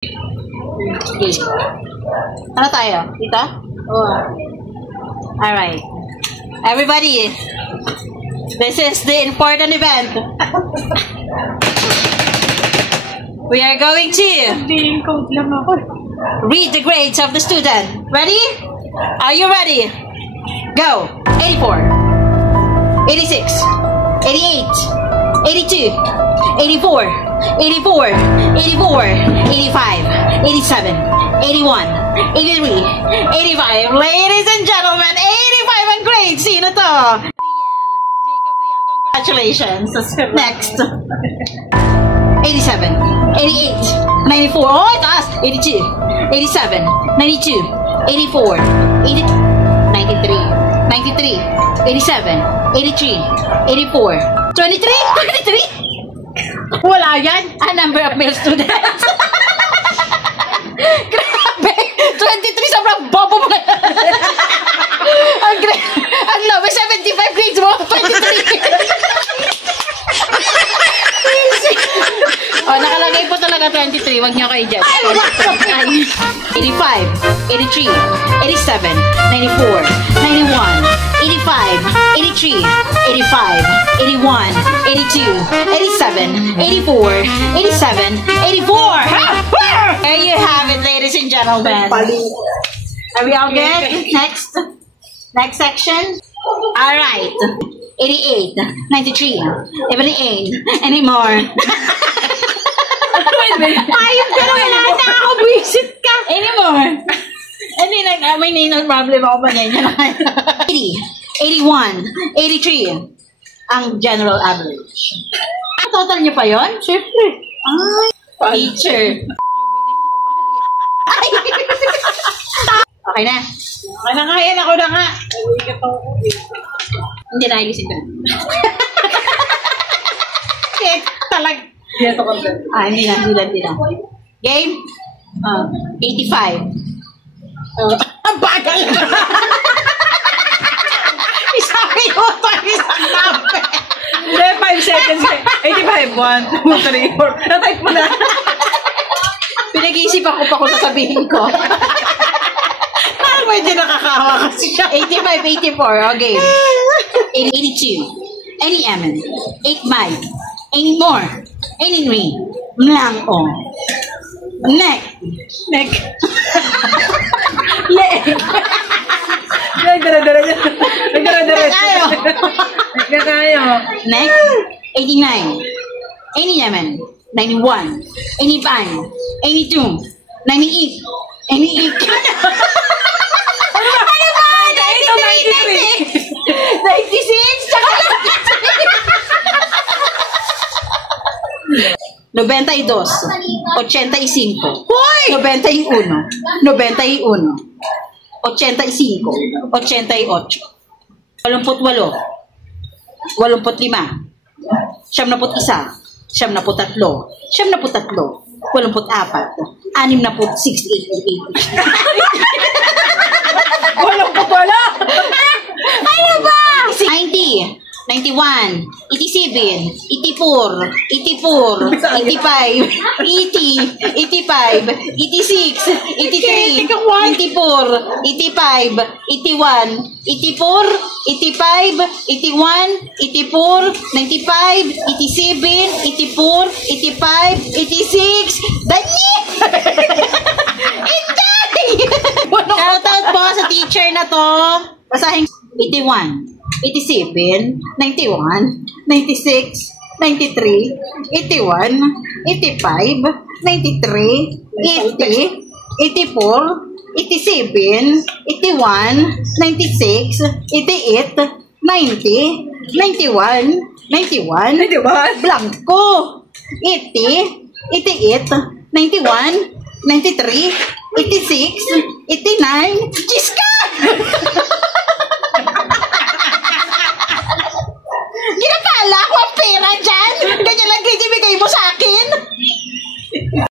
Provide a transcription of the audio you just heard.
Okay. Ano tayo? Dito? Oo. Alright. Everybody, this is the important event. We are going to read the grades of the student. Ready? Are you ready? Go. 84, 86, 88, 82, 84, 84, 84, 85, 87, 81, 83, 85. Ladies and gentlemen, 85 ang grade. Sino to? Jacob Riel, congratulations. Next. 87, 88, 94, oh, taas. 82, 87, 92, 84, 80, 93, 93, 87, 83, 84, 23, 23? Wala yan. A number of male students. Grabe. 23, sobrang bobo mo na. Ang low, 75 grades mo. 23. Oh, nakalagay po talaga 23. Wag niyo kayo dyan. 85, 83, 87, 94, 91, 85, 83, 85, 81, 82, 87, 84, 87, 84. There you have it, ladies and gentlemen. Are we all good? Next section. All right. 88, 93, 78, anymore. Ayun ka na, wala na ako, visit ka. Anymore. Hindi na, may ninong problem ako pa ganyan. 80, 81, 83, ang general average. Ang total niyo pa yun? Siyempre. Ay, teacher. Okay na. Okay na, kaya ako na nga. Hindi na ayusin ko. Talag. Hindi na. Game? 85. Ang bagal na! Isabi mo pa isang number. Hindi, 5 seconds. 85, 1, 2, 3, 4. Natype mo na. Pinag-iisipan ko pa kung sasabihin ko. Medyo nakakawa kasi siya. 85, 84. Okay. 82. 87. 85. Any more? Any three? Lang o. Neck. Leg. Nagdara-dara niya. Nagkakayo. Neck. 89. 87. 91. 85. 82. 98. 88. Ano ba? 93. 96. Tsaka 92, 85, Hoy! 91, 91, 85, 88, 88, 85, 71, 73, 74, 84, 66, 88. Ano ba? 90, 91, 87, 84, 84, 85, 80, 85, 86, 83, 84, 85, 81, 84, 85, 81, 84, 95, 87, 84, 85, 86, Dani! Shoutout po sa teacher na to. Basahin 81, 87, 91, 96, 93, 81, 85, 93, 80, 84, 87, 81, 96, 88, 90, 91, 91, blanco, 80, 88, 91, 93, 86, 89, Diyos ka!